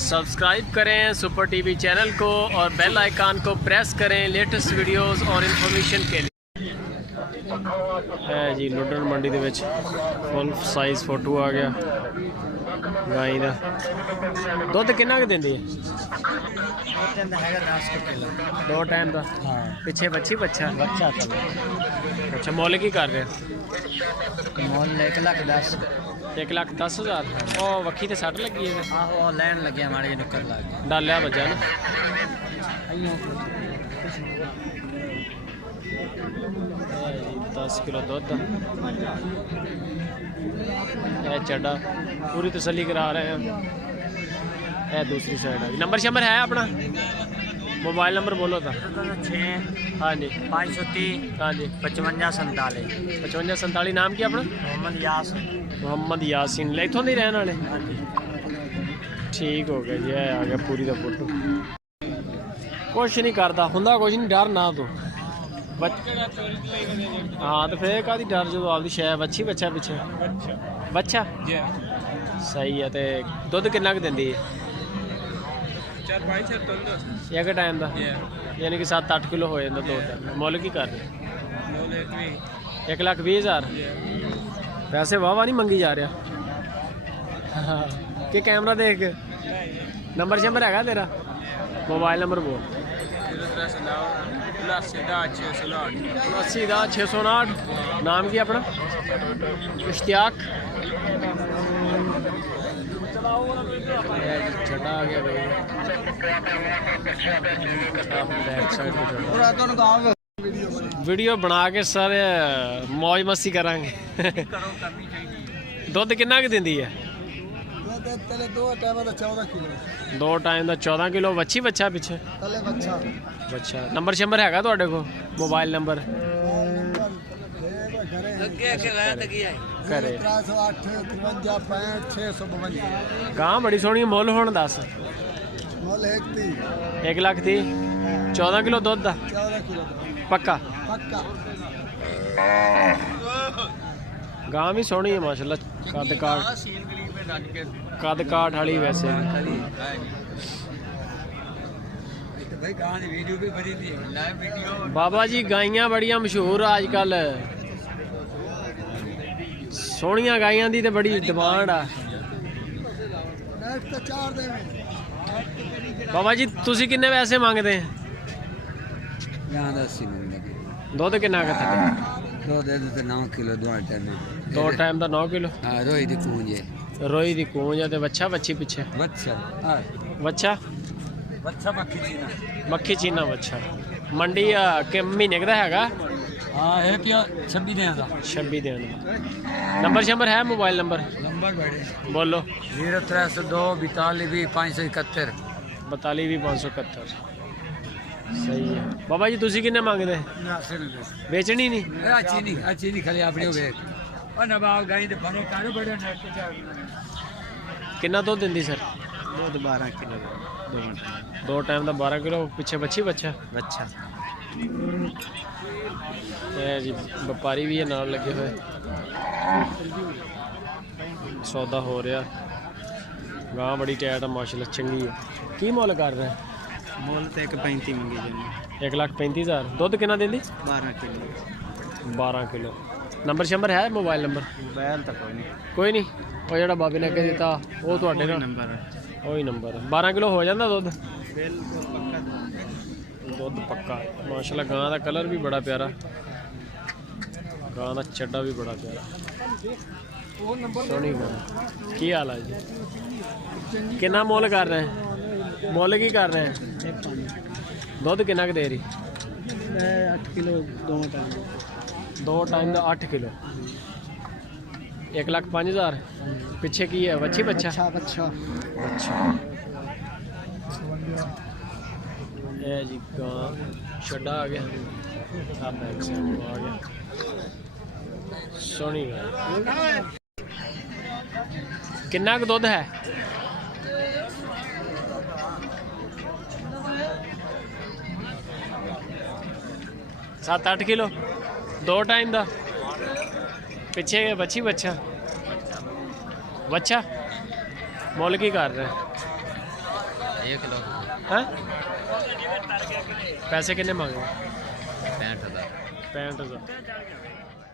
Subscribe करें super TV channel को और बेल आइकन को प्रेस करें लेटेस्ट वीडियोस और इन्फॉर्मेशन के लिए। है जी लुडन मंडी दे विच फुल साइज फोटो आ गया गाय का। दुध किन्ना क दिंदी है? 2 टाइम का। पिछे बच्ची बच्चा बच्चा अच्छा मुल की कर रहे? मुल 1,10,000। 1,10,000। ओ वक्खी ते सट लगी है? आहो लैन लगे माड़े निकल लग डालिया बजा ना। 10 किलो दुध है चढ़ा पूरी तसल्ली करा रहे हैं। है दूसरी साइड है। नंबर शंबर है अपना? मोबाइल नंबर बोलो था। 6 हाँ जी 530 हाँ जी 5547 5547। नाम क्या अपना? मोहम्मद यासीन इतों के रहने वाले? ठीक हो गया जी। आ गया पूरी का फोटो। कुछ नहीं करता होंगे कुछ नहीं डर ना तू हाँ तो फिर कादी डर जो आपकी शै बच्ची बच्चा पिछे बच्चा सही है। तो दुध किन्ना क दिंदी है? 4-5 एक टाइम का यानी कि 7-8 किलो हो जाता 2 टाइम। मुल की कर रहे? 1,20,000। पैसे वाह नहीं मंगी जा रहा कि कैमरा देख के? नंबर शंबर है तेरा? मोबाइल नंबर बोल। 79,659। नाम की अपना? इश्तियाक। छटा आ गया भाई। वीडियो बना के सर मौज मस्ती करांगे। दुध किन्ना क दिंदी है? 2 टाइम का 14 किलो। बच्ची बच्चा पिछे? बच्चा। नंबर शंबर है तुहाडे को? मोबाइल नंबर करे? गां बड़ी सोहनी मुल हुण दस। 1,30,000। 14 किलो दुध दा पक्का? गां भी सोहनी है माशाल्लाह। कद काठ वाली वैसे बाबा जी गाइयां बड़ियां मशहूर आजकल। सोहनिया गाइयां दी ते बड़ी डिमांड आ। बाबा जी तुसी किन्ने पैसे मंगते हैं? दुध किन्ना क थले? 9 किलो 2 टाइम का 9 किलो। रोई दी कूंज है। रोई दी कूंज है। बच्चा बच्ची पिछे? बच्चा बच्चा बच्चा मक्खी चीना बच्चा। मंडी के महीने का हैगा? हाँ है क्या 26 दिन का। 26 दिन। नंबर शंबर है? मोबाइल नंबर बड़े बोलो। 0302 42 571 42 571। सही है। बाबा जी तुसी किन्ने मंगदे? बेचनी नहीं? अच्छी नहीं खाली अपनी वेख और नवाब गाई दे बने कारो बड़े नेट पे किन्ना दुध दिंदी सर? दूध 12 किलो 2 टाइम का 12 किलो। पिछे बच्ची बच्चा? बच्चा। जी व्यापारी भी है नाल लगे हुए। सौदा हो रहा। गां बड़ी टाइट है माशाल्लाह चंगी है। की मुल कर रहे हैं? मोल तो 1,35 मंगी जानी। 1,35,000। दुध किन्ना दिंदी? 12 किलो 12 किलो। नंबर शंबर है? Mobile number? मोबाइल तो कोई नहीं वो जो बाबे ने अगे दिता वो तुहाडे नाल नंबर वही नंबर है। 12 किलो हो जाता दुध? बिल्कुल दुध पक्का माशाल्लाह। गां का कलर भी बड़ा प्यारा। गां का चड्डा भी बड़ा प्यारा। सोहनी गां। की हाल है जी? किन्ना मुल कर रहे हैं? मुल की कर रहे हैं? दुध किन्ना क दे रही? 8 किलो 2 टाइम का 8 किलो। 1,05,000। पिछे की है? बच्ची बच्चा? बच्चा है जी। गां छड्डा आ गया। बैक साइड आ गया। सोहनी गां। किन्ना क दुध है? 7-8 किलो। 2 टाइम का। पिछे बच्ची बच्चा मुल की कर रहे हैं? 1 किलो हैं पैसे कितने मांगे 65,000 65,000